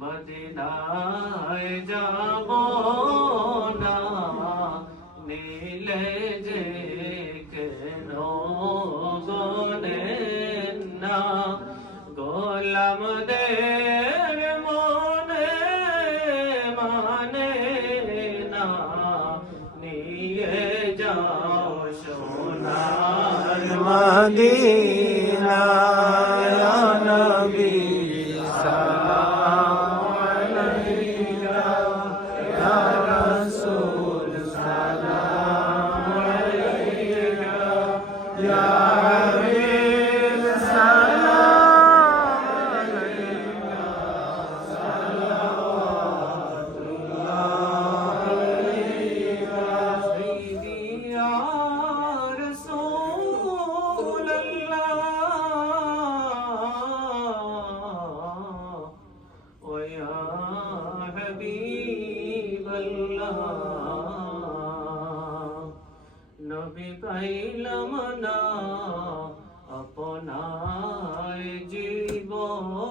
মদিনায় যাব না নীলে যে কেন গনেন না গোলামদের মনে মানে না নিয়ে যাও সোনার মদিনা ইয়া নবী সালাম আলাইকা ইয়া রাসূল সালাম আলাইকা ইয়া হাবিব সালাম আলাইকা সালাওয়াতুল্লাহ আলাইকা সাইয়্যিদি ইয়া রাসূলাল্লাহ ওয়া ইয়া হাবিবাল্লাহ নবী পাইলাম না আপনার জীবনে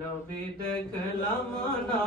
নবী দেখলাম না